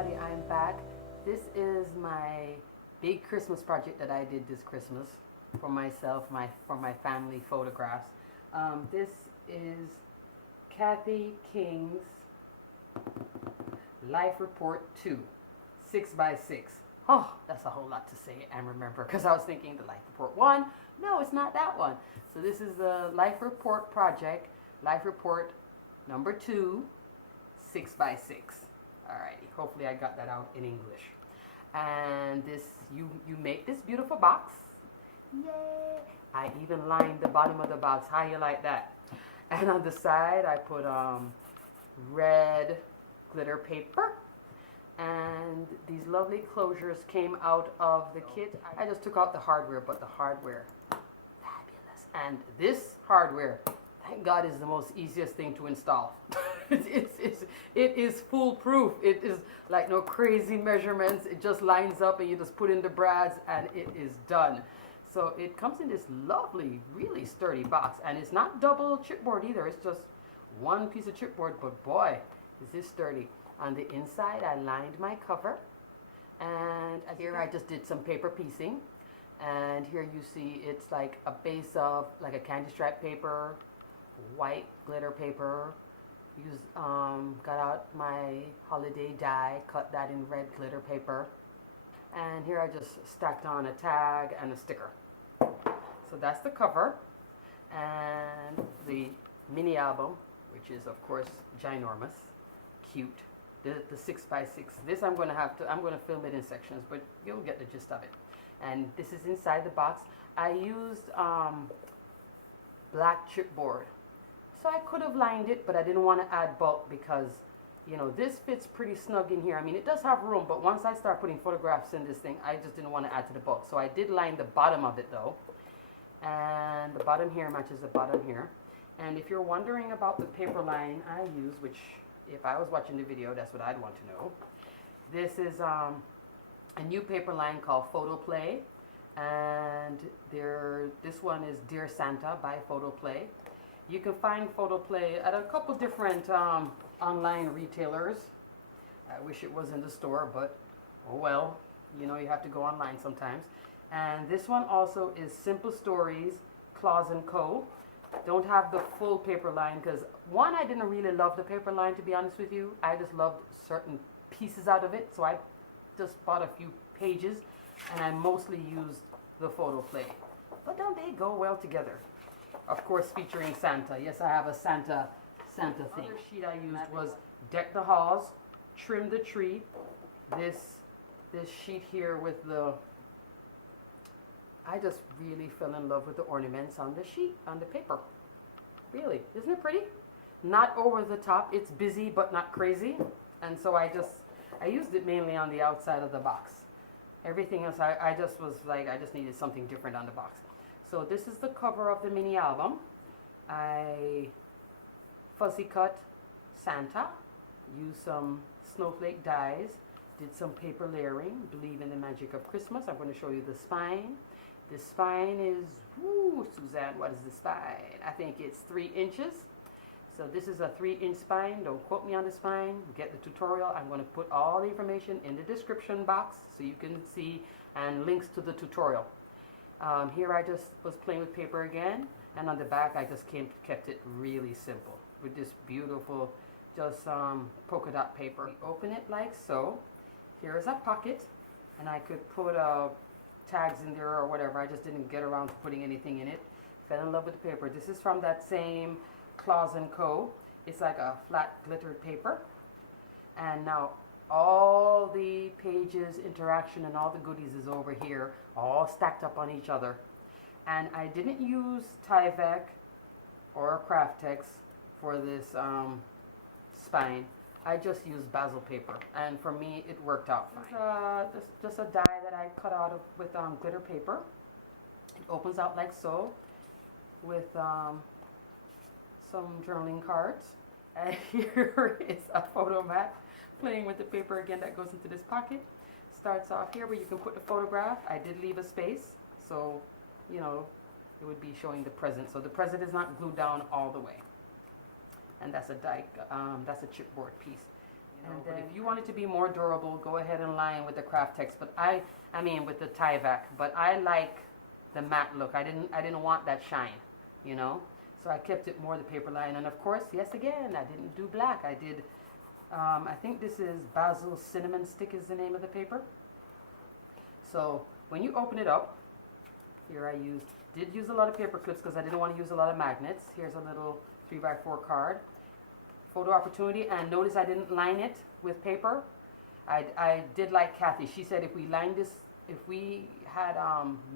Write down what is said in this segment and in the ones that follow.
everybody, I'm back. This is my big Christmas project that I did this Christmas for myself, for my family photographs. This is Kathy King's Life Report 2, 6x6. Oh, that's a whole lot to say and remember because I was thinking the Life Report 1. No, it's not that one. So this is the Life Report project, Life Report number 2, 6x6. Alrighty, hopefully I got that out in English. And this, you make this beautiful box. Yay! I even lined the bottom of the box. How you like that? And on the side I put red glitter paper. And these lovely closures came out of the kit. I just took out the hardware, but the hardware, fabulous. And this hardware, thank God, is the most easiest thing to install. It is foolproof. It is like no crazy measurements. It just lines up and you just put in the brads and it is done. So it comes in this lovely, really sturdy box. And it's not double chipboard either. It's just one piece of chipboard, but boy, is this sturdy. On the inside, I lined my cover. And here I just did some paper piecing. And here you see it's like a base of like a candy stripe paper, white glitter paper. Got out my holiday die, cut that in red glitter paper. And here I just stacked on a tag and a sticker. So that's the cover. And the mini album, which is of course ginormous, cute. The 6x6. This I'm going to film it in sections, but you'll get the gist of it. And this is inside the box. I used black chipboard. So I could have lined it, but I didn't want to add bulk because, you know, this fits pretty snug in here. I mean, it does have room, but once I start putting photographs in this thing, I just didn't want to add to the bulk. So I did line the bottom of it though. And the bottom here matches the bottom here. And if you're wondering about the paper line I use, which if I was watching the video, that's what I'd want to know. This is a new paper line called Photoplay. And this one is Dear Santa by Photoplay. You can find Photoplay at a couple different online retailers. I wish it was in the store, but oh well, you know, you have to go online sometimes. And this one also is Simple Stories, Claus and Co. Don't have the full paper line because one, I didn't really love the paper line, to be honest with you. I just loved certain pieces out of it, so I just bought a few pages and I mostly used the Photoplay. But don't they go well together? Of course, featuring Santa. Yes, I have a Santa thing. The other sheet I used was Deck the Halls, Trim the Tree. This sheet here with the, I just really fell in love with the ornaments on the sheet, on the paper. Really, isn't it pretty? Not over the top. It's busy but not crazy. And so I used it mainly on the outside of the box. Everything else, I just was like, I just needed something different on the box. So this is the cover of the mini album. I fuzzy cut Santa, used some snowflake dies, did some paper layering, believe in the magic of Christmas. I'm going to show you the spine. The spine is, whoo, Suzanne, what is the spine? I think it's 3 inches. So this is a 3-inch spine. Don't quote me on the spine. Get the tutorial. I'm going to put all the information in the description box so you can see, and links to the tutorial. Here I just was playing with paper again, and on the back I just kept it really simple with this beautiful just polka dot paper. Open it like so. Here is a pocket, and I could put tags in there or whatever. I just didn't get around to putting anything in it. Fell in love with the paper. This is from that same Claus & Co. It's like a flat glittered paper. And now all the pages, interaction, and all the goodies is over here, all stacked up on each other. And I didn't use Tyvek or Craftex for this spine. I just used basil paper, and for me it worked out fine. Just a die that I cut out with glitter paper. It opens out like so, with some journaling cards. And here is a photo mat, playing with the paper again, that goes into this pocket. Starts off here where you can put the photograph. I did leave a space, so you know it would be showing the present. So the present is not glued down all the way. And that's a chipboard piece. You know, but if you want it to be more durable, go ahead and line with the Craft Text. But I mean with the Tyvek. But I like the matte look. I didn't want that shine, you know. So I kept it more the paper line. And of course, yes, again, I didn't do black. I did. I think this is Basil Cinnamon Stick is the name of the paper. So when you open it up, here I did use a lot of paper clips because I didn't want to use a lot of magnets. Here's a little 3x4 card. Photo opportunity, and notice I didn't line it with paper. I did like Kathy. She said if we lined this, if we had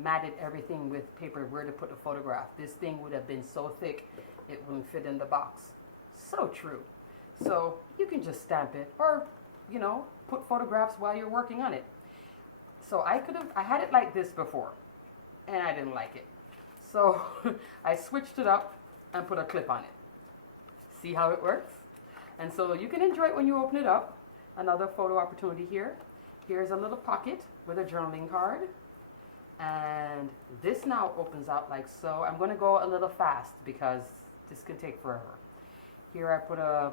matted everything with paper where to put the photograph, this thing would have been so thick it wouldn't fit in the box. So true. So you can just stamp it, or you know, put photographs while you're working on it. So I had it like this before, and I didn't like it. So I switched it up and put a clip on it. See how it works? And so you can enjoy it when you open it up. Another photo opportunity here. Here's a little pocket with a journaling card. And this now opens out like so. I'm going to go a little fast because this can take forever. Here I put a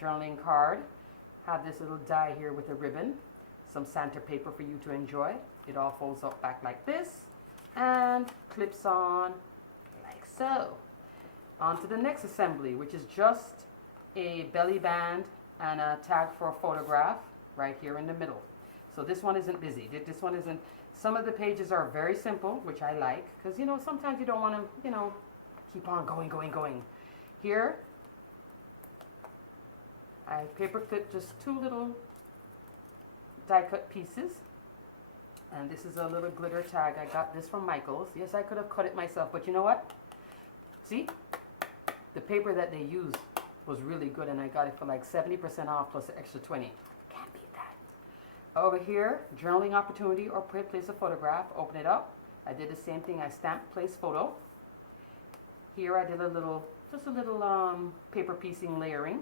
journaling card. Have this little die here with a ribbon. Some Santa paper for you to enjoy. It all folds up back like this. And clips on like so. On to the next assembly, which is just a belly band and a tag for a photograph right here in the middle. So this one isn't busy. This one isn't. Some of the pages are very simple, which I like, because you know sometimes you don't want to, you know, keep on going. Here, I paper clipped just two little die cut pieces, and this is a little glitter tag. I got this from Michael's. Yes, I could have cut it myself, but you know what? See, the paper that they used was really good, and I got it for like 70% off plus an extra 20. Can't beat that. Over here, journaling opportunity or place a photograph. Open it up. I did the same thing. I stamped place photo. Here I did just a little paper piecing layering.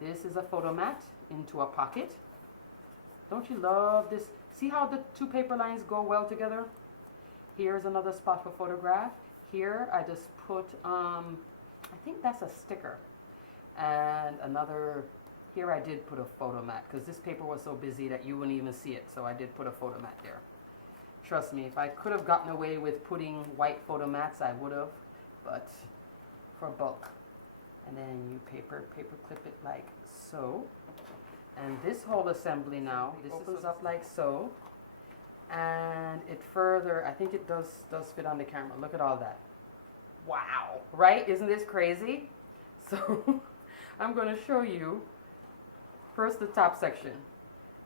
This is a photo mat into a pocket. Don't you love this? See how the two paper lines go well together? Here's another spot for photograph. Here I just put, I think that's a sticker. And another, here I did put a photo mat because this paper was so busy that you wouldn't even see it. So I did put a photo mat there. Trust me, if I could have gotten away with putting white photo mats, I would have. But for bulk. And then you paper clip it like so. And this whole assembly now, this opens up like so. And it further, I think it does fit on the camera. Look at all that. Wow, right? Isn't this crazy? So I'm going to show you first the top section.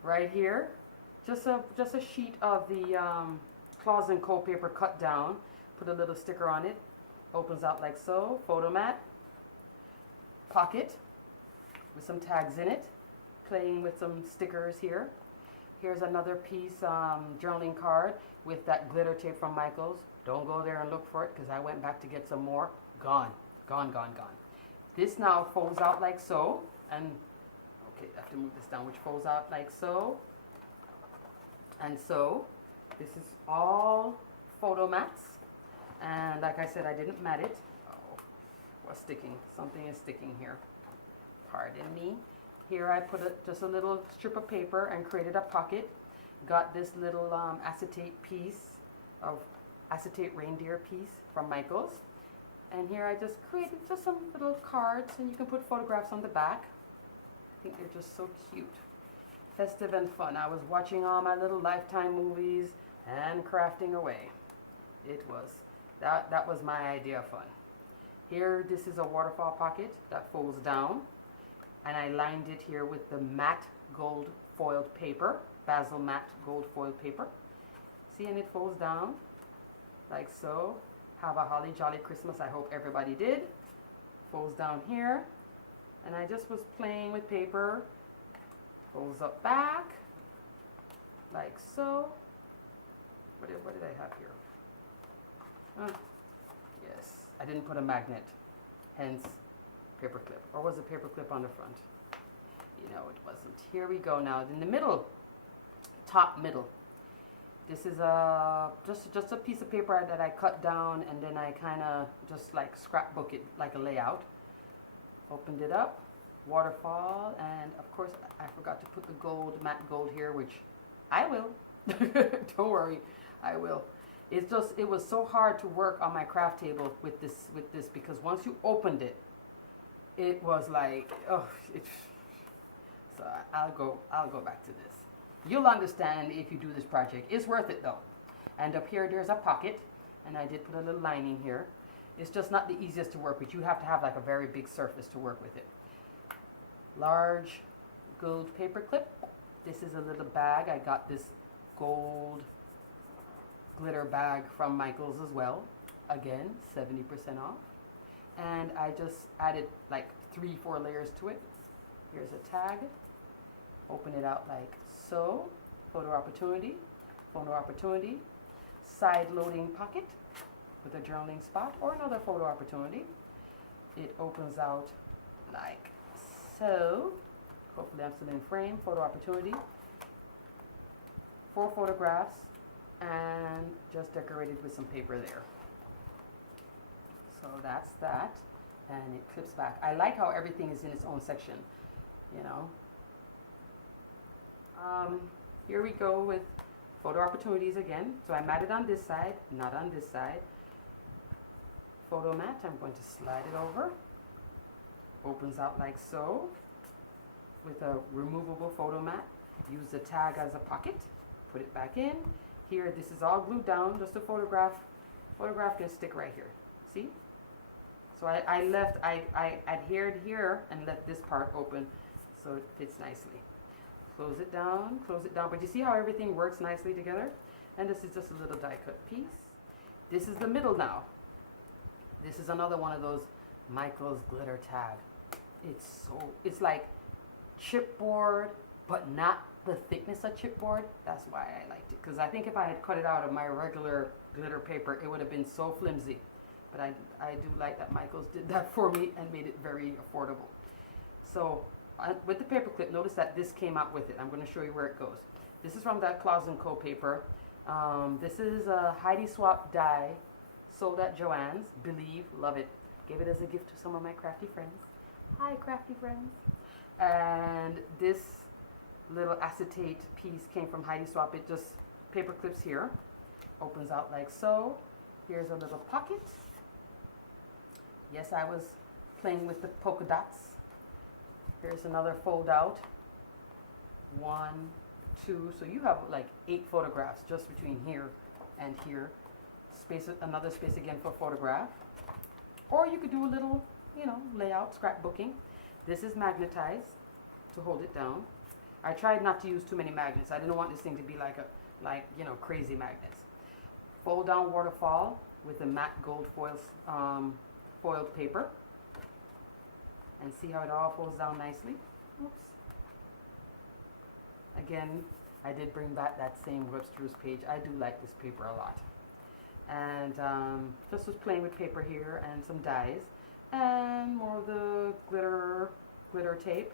Right here, just a sheet of the Claus & Co. paper cut down. Put a little sticker on it. Opens out like so. Photo mat. Pocket with some tags in it. Playing with some stickers here. Here's another piece, journaling card with that glitter tape from Michael's. Don't go there and look for it because I went back to get some more. Gone. This now folds out like so. And, okay, I have to move this down, which folds out like so. And so, this is all photo mats. And like I said, I didn't mat it. Oh, what's sticking? Something is sticking here. Pardon me. Here I put just a little strip of paper and created a pocket. Got this little acetate piece of acetate reindeer piece from Michael's. And here I just created just some little cards, and you can put photographs on the back. I think they're just so cute. Festive and fun. I was watching all my little Lifetime movies and crafting away. It was, that was my idea of fun. Here, this is a waterfall pocket that folds down. And I lined it here with the matte gold foiled paper, Basil matte gold foiled paper. See, and it folds down like so. Have a holly jolly Christmas. I hope everybody did. Folds down here. And I just was playing with paper. Folds up back like so. What did I have here? Yes, I didn't put a magnet. Hence, paper clip. Or was a paper clip on the front? You know, it wasn't. Here we go now. In the middle, top middle. This is just a piece of paper that I cut down, and then I kind of just like scrapbook it like a layout. Opened it up. waterfall, and of course I forgot to put the gold, matte gold here, which I will. Don't worry, I will. It's just, it was so hard to work on my craft table with this because once you opened it, it was like, oh, so I'll go back to this. You'll understand if you do this project. It's worth it though. And up here there's a pocket, and I did put a little lining here. It's just not the easiest to work with. You have to have like a very big surface to work with it. Large gold paper clip. This is a little bag. I got this gold glitter bag from Michael's as well. Again, 70% off. And I just added like 3-4 layers to it. Here's a tag. Open it out like so. Photo opportunity. Photo opportunity. Side loading pocket with a journaling spot or another photo opportunity. It opens out like so. Hopefully I'm still in frame. Photo opportunity. 4 photographs and just decorated with some paper there. So that's that, and it clips back. I like how everything is in its own section, you know. Here we go with photo opportunities again. So I matted on this side, not on this side. Photo mat, I'm going to slide it over. Opens out like so with a removable photo mat. Use the tag as a pocket. Put it back in. Here, this is all glued down, just a photograph. Photograph can stick right here. See? So I adhered here and left this part open so it fits nicely. Close it down, but you see how everything works nicely together? And this is just a little die cut piece. This is the middle now. This is another one of those Michael's glitter tag. It's like chipboard, but not the thickness of chipboard. That's why I liked it, because I think if I had cut it out of my regular glitter paper, it would have been so flimsy. But I do like that Michael's did that for me and made it very affordable. So with the paper clip, notice that this came out with it. I'm going to show you where it goes. This is from that Claus & Co paper. This is a Heidi Swap die, sold at Joann's. Believe, love it. Gave it as a gift to some of my crafty friends. Hi, crafty friends. And this little acetate piece came from Heidi Swap. It just paper clips here. Opens out like so. Here's a little pocket. Yes, I was playing with the polka dots. Here's another fold out. 1, 2. So you have like 8 photographs just between here and here. Space, another space again for photograph. Or you could do a little, you know, layout, scrapbooking. This is magnetized to hold it down. I tried not to use too many magnets. I didn't want this thing to be like you know, crazy magnets. Fold down waterfall with a matte gold foiled paper. And see how it all folds down nicely. Oops. Again, I did bring back that same Webster's page. I do like this paper a lot. And just was playing with paper here and some dies. And more of the glitter tape.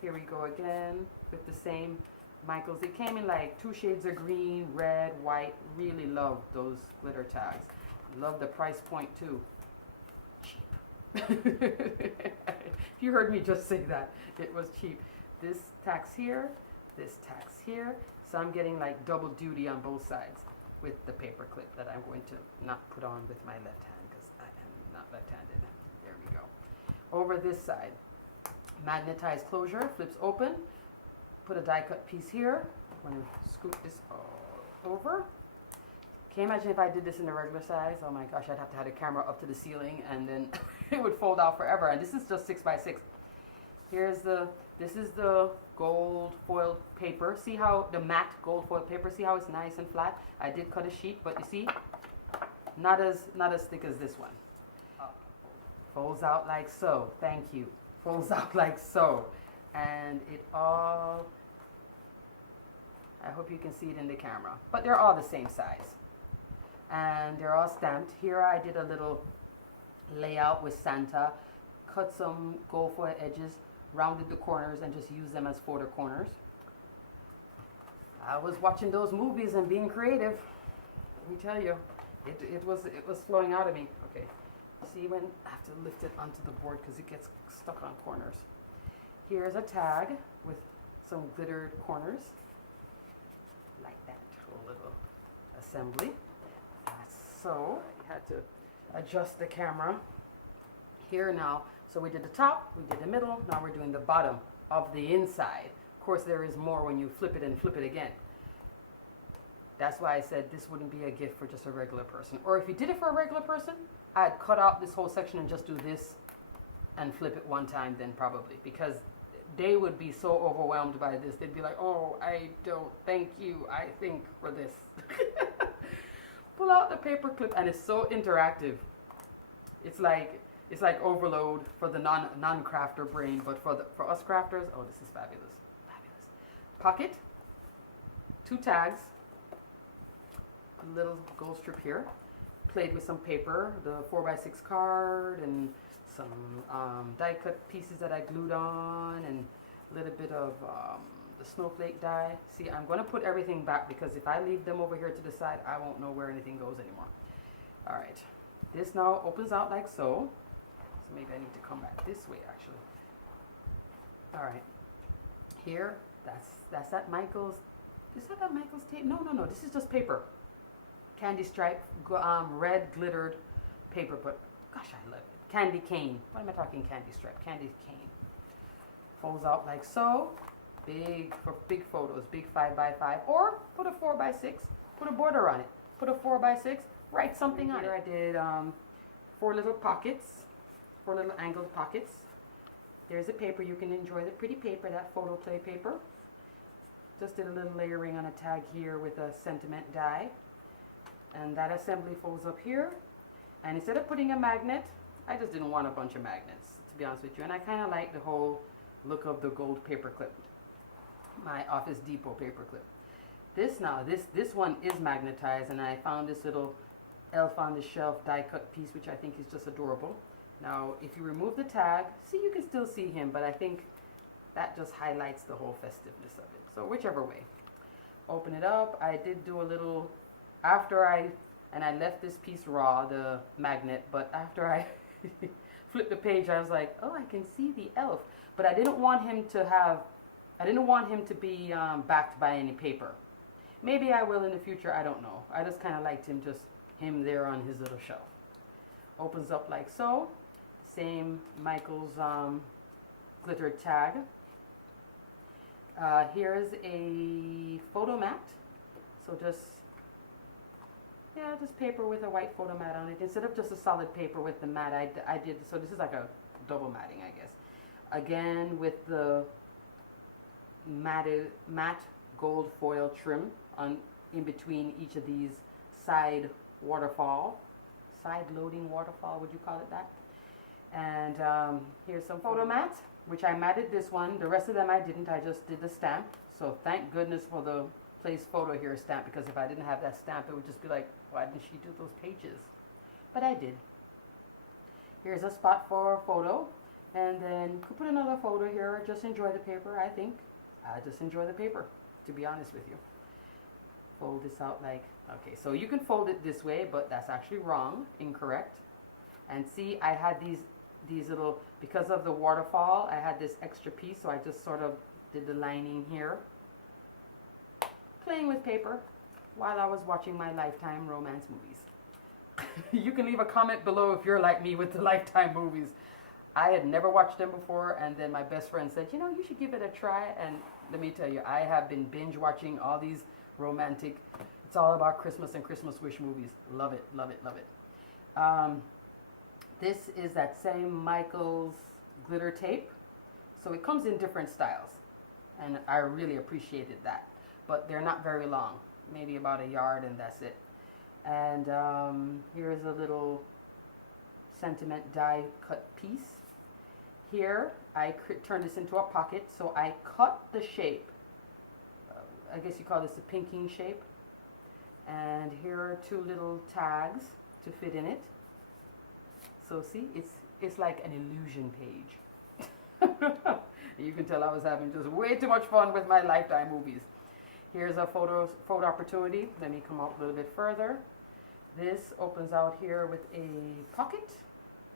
Here we go again with the same Michael's. It came in like 2 shades of green, red, white. Really love those glitter tags. Love the price point too. Cheap. If you heard me just say that, it was cheap. This tacks here, this tacks here. So I'm getting like double duty on both sides with the paper clip that I'm going to not put on with my left hand because I am not left-handed. There we go. Over this side. Magnetized closure, flips open. Put a die cut piece here. I'm going to scoot this all over. Can you imagine if I did this in the regular size? Oh my gosh, I'd have to have the camera up to the ceiling and then it would fold out forever. And this is just 6 by 6. This is the gold foiled paper. See how the matte gold foiled paper, see how it's nice and flat? I did cut a sheet, but you see, not as thick as this one. Folds out like so. Thank you. Folds out like so. And it all, I hope you can see it in the camera, but they're all the same size. And they're all stamped. Here I did a little layout with Santa, cut some gold foil edges, rounded the corners, and just used them as photo corners. I was watching those movies and being creative. Let me tell you, it was flowing out of me. Okay, see when I have to lift it onto the board because it gets stuck on corners. Here's a tag with some glittered corners, like that, a little assembly. That's so, I had to adjust the camera here now. So we did the top, we did the middle, now we're doing the bottom of the inside. Of course, there is more when you flip it and flip it again. That's why I said this wouldn't be a gift for just a regular person. Or if you did it for a regular person, I'd cut out this whole section and just do this and flip it one time then probably. Because they would be so overwhelmed by this. They'd be like, oh, I don't, thank you, I think for this. Pull out the paper clip and it's so interactive. It's like overload for the non-crafter brain, but for us crafters, oh, this is fabulous. Fabulous. Pocket, 2 tags, a little gold strip here, played with some paper, the 4x6 card, and some die cut pieces that I glued on, and a little bit of the snowflake die. See, I'm going to put everything back because if I leave them over here to the side, I won't know where anything goes anymore. All right, this now opens out like so. So maybe I need to come back this way actually. All right, here, that's that Michael's. Is that Michael's tape? No, this is just paper. Candy stripe, red glittered paper, but gosh, I love it. Candy cane. Why am I talking candy stripe? Candy cane. Folds out like so. Big for big photos, big 5x5, or put a 4x6, put a border on it. Put a 4x6, write something on it. Here I did 4 little pockets, 4 little angled pockets. There's the paper. You can enjoy the pretty paper, that Photoplay paper. Just did a little layering on a tag here with a sentiment die. And that assembly folds up here. And instead of putting a magnet, I just didn't want a bunch of magnets, to be honest with you. And I kind of like the whole look of the gold paper clip. My Office Depot paper clip. This now, this one is magnetized, and I found this little elf on the shelf die cut piece, which I think is just adorable. Now, if you remove the tag, see, you can still see him, but I think that just highlights the whole festiveness of it. So whichever way. Open it up. I did do a little, and I left this piece raw, the magnet, but after I flipped the page, I was like, oh, I can see the elf. But I didn't want him to be backed by any paper. Maybe I will in the future, I don't know. I just kind of liked him there on his little shelf. Opens up like so. Same Michael's glitter tag. Here's a photo mat. So just paper with a white photo mat on it. Instead of just a solid paper with the mat, I did, so this is like a double matting, I guess. Again, with the matte gold foil trim in between each of these side loading waterfall, would you call it that? And here's some photo mats, which I matted this one. The rest of them I didn't, I just did the stamp. So thank goodness for the Place Photo Here stamp, because if I didn't have that stamp, it would just be like, why didn't she do those pages? But I did. Here's a spot for a photo, and then could put another photo here. Just enjoy the paper, I think. I just enjoy the paper, to be honest with you. Fold this out like, okay, so you can fold it this way, but that's actually wrong, incorrect. And see, I had these little, because of the waterfall, I had this extra piece, so I just sort of did the lining here. Playing with paper while I was watching my Lifetime romance movies. You can leave a comment below if you're like me with the Lifetime movies. I had never watched them before, and then my best friend said, you know, you should give it a try. And let me tell you, I have been binge watching all these romantic, it's all about Christmas and Christmas wish movies. Love it, love it, love it. This is that same Michael's glitter tape. So it comes in different styles, and I really appreciated that. But they're not very long, maybe about a yard, and that's it. And here's a little sentiment die cut piece. Here, I turned this into a pocket, so I cut the shape. I guess you call this a pinking shape. And here are 2 little tags to fit in it. So see, it's like an illusion page. You can tell I was having just way too much fun with my Lifetime movies. Here's a photo opportunity. Let me come out a little bit further. This opens out here with a pocket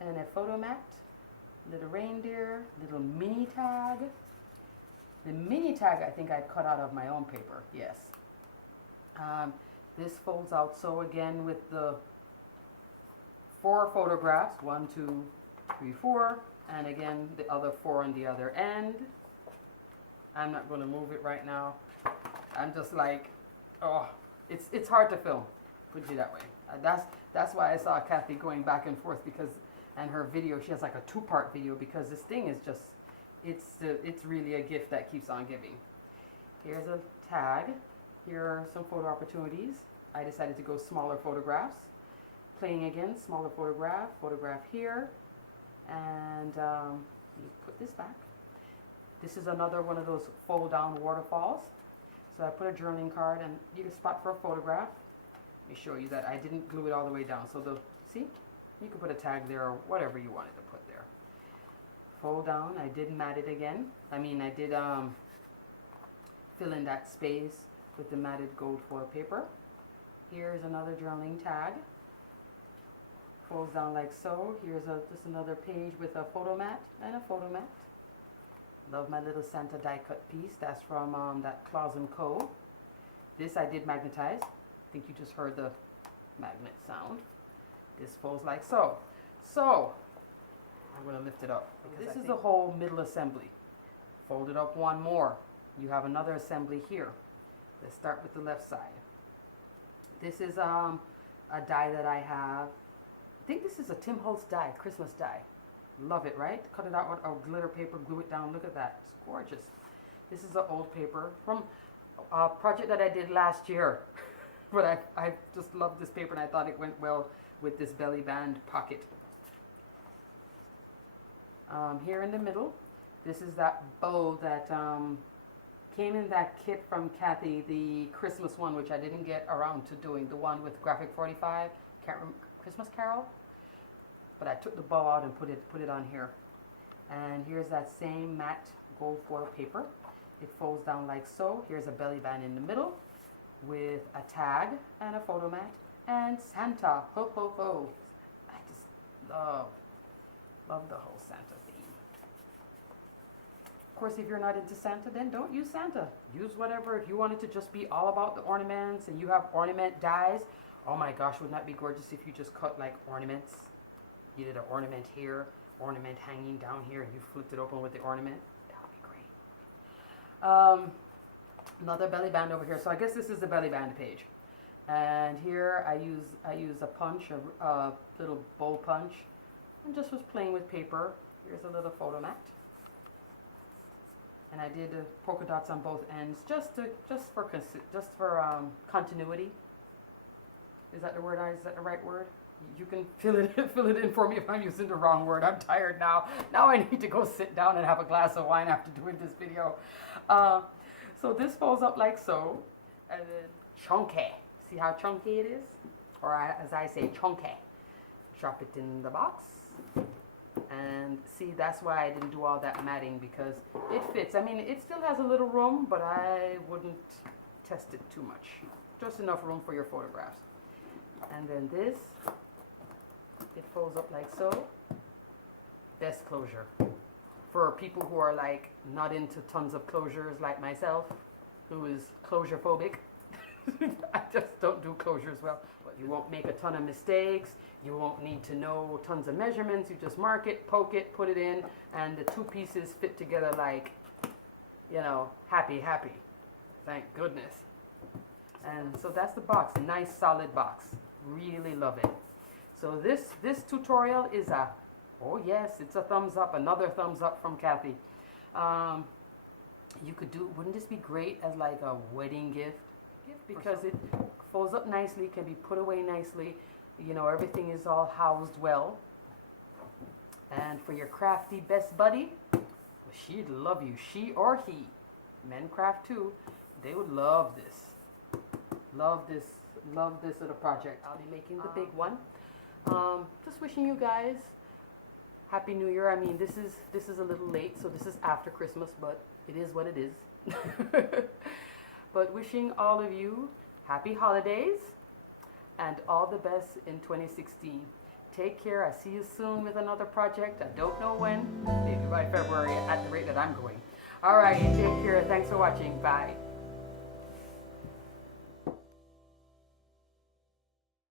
and a photo mat. little reindeer, little mini tag. The mini tag I think I cut out of my own paper, yes. This folds out so again with the 4 photographs, 1, 2, 3, 4, and again the other 4 on the other end. I'm not going to move it right now. I'm just like, oh, it's hard to film, put it that way. That's why I saw Kathy going back and forth because, and her video, she has like a 2-part video because this thing is just, it's really a gift that keeps on giving. Here's a tag. Here are some photo opportunities. I decided to go smaller photographs. Playing again, smaller photograph here, and let me put this back. This is another one of those fold down waterfalls. So I put a journaling card and you can spot for a photograph. Let me show you that I didn't glue it all the way down. So see, you can put a tag there or whatever you wanted to put there. Fold down, I did mat it again. I did fill in that space with the matted gold foil paper. Here's another journaling tag. Folds down like so. Here's just another page with a photo mat and a photo mat. Love my little Santa die cut piece. That's from that Claus & Co. This I did magnetize. I think you just heard the magnet sound. This folds like so. So, I'm going to lift it up. This is the whole middle assembly. Fold it up one more. You have another assembly here. Let's start with the left side. This is a die that I have. I think this is a Tim Holtz die, Christmas die. Love it, right? Cut it out with a glitter paper, glue it down. Look at that. It's gorgeous. This is an old paper from a project that I did last year. But I just love this paper and I thought it went well with this belly band pocket. Here in the middle, this is that bow that came in that kit from Kathy, the Christmas one, which I didn't get around to doing, the one with Graphic 45, can't remember, Christmas Carol. But I took the bow out and put it on here. And here's that same matte gold foil paper. It folds down like so. Here's a belly band in the middle with a tag and a photo mat and Santa. Ho ho ho. I just love the whole Santa theme. Of course, if you're not into Santa, then don't use Santa. Use whatever. If you want it to just be all about the ornaments and you have ornament dies, oh my gosh, wouldn't that be gorgeous if you just cut like ornaments? You did an ornament here, ornament hanging down here, and you flipped it open with the ornament. That would be great. Another belly band over here. So I guess this is the belly band page. And here I use a punch, a little bow punch, and just was playing with paper. Here's a little photo mat. And I did polka dots on both ends, just for continuity. Is that the word? Is that the right word? You can fill it in for me if I'm using the wrong word. I'm tired now. Now I need to go sit down and have a glass of wine after doing this video. So this folds up like so, and then chunky. See how chunky it is? Or as I say, chunky. Drop it in the box. And see, that's why I didn't do all that matting, because it fits. I mean, it still has a little room, but I wouldn't test it too much. Just enough room for your photographs. And then this, it folds up like so. Best closure. For people who are like not into tons of closures like myself, who is closure phobic. I just don't do closures well. But you won't make a ton of mistakes. You won't need to know tons of measurements. You just mark it, poke it, put it in, and the two pieces fit together like, you know, happy, happy. Thank goodness. And so that's the box, a nice solid box. Really love it. So this tutorial is a, oh yes, it's a thumbs up, another thumbs up from Kathy. You could do, wouldn't this be great as like a wedding gift? Because it folds up nicely, can be put away nicely. You know, everything is all housed well. And for your crafty best buddy, she'd love you, she or he. Men craft too, they would love this. Love this little project. I'll be making the big one. Just wishing you guys Happy New Year. I mean, this is a little late, so this is after Christmas, but it is what it is. But wishing all of you happy holidays and all the best in 2016. Take care. I'll see you soon with another project. I don't know when. Maybe by February at the rate that I'm going. All right. Take care. Thanks for watching. Bye.